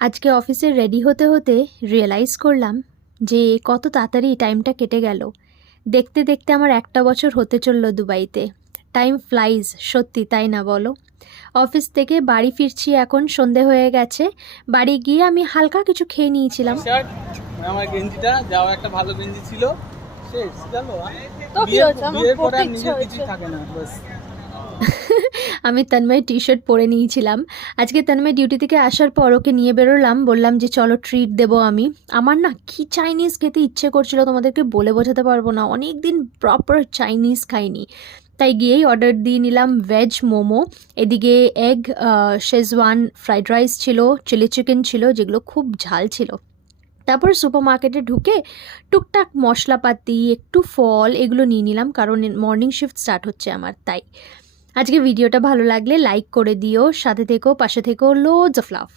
আজকে অফিসে রেডি হতে হতে রিয়েলাইজ করলাম যে কত তাড়াতাড়ি টাইমটা কেটে গেল। দেখতে দেখতে আমার 1 বছর হতে চলল দুবাইতে। টাইম ফ্লাইজ, সত্যি তাই না বলো? অফিস থেকে বাড়ি ফিরছি, এখন সন্ধে হয়ে গেছে। বাড়ি গিয়ে আমি হালকা কিছু খেয়ে নিয়েছিলাম। আমার গেঞ্জিটা যাওয়া একটা ভালো গেঞ্জি ছিল, শেষ গেল। তো কি হচ্ছে, আমার বিয়ের পরে পড়তে আর ইচ্ছা নিজের কিছু হয়েছে। থাকে না, বাস। আমি তন্ময় টি শার্ট পরে নিয়েছিলাম। আজকে তন্ময় ডিউটি থেকে আসার পর ওকে নিয়ে বেরোলাম, বললাম যে চলো ট্রিট দেবো আমি। আমার না কি চাইনিজ খেতে ইচ্ছে করছিল, তোমাদেরকে বলে বোঝাতে পারবো না। অনেক দিন প্রপার চাইনিজ খাইনি, তাই গিয়েই অর্ডার দিয়ে নিলাম ভেজ মোমো। এদিকে এগ শেজওয়ান ফ্রাইড রাইস ছিল, চিলি চিকেন ছিল, যেগুলো খুব ঝাল ছিল। তারপর সুপার মার্কেটে ঢুকে টুকটাক মশলাপাতি, একটু ফল, এগুলো নিয়ে নিলাম, কারণ মর্নিং শিফট স্টার্ট হচ্ছে আমার। তাই আজকে ভিডিওটা ভালো লাগলে লাইক করে দিও, সাথে থেকো, পাশে থেকো, লোডস অফ লাভ।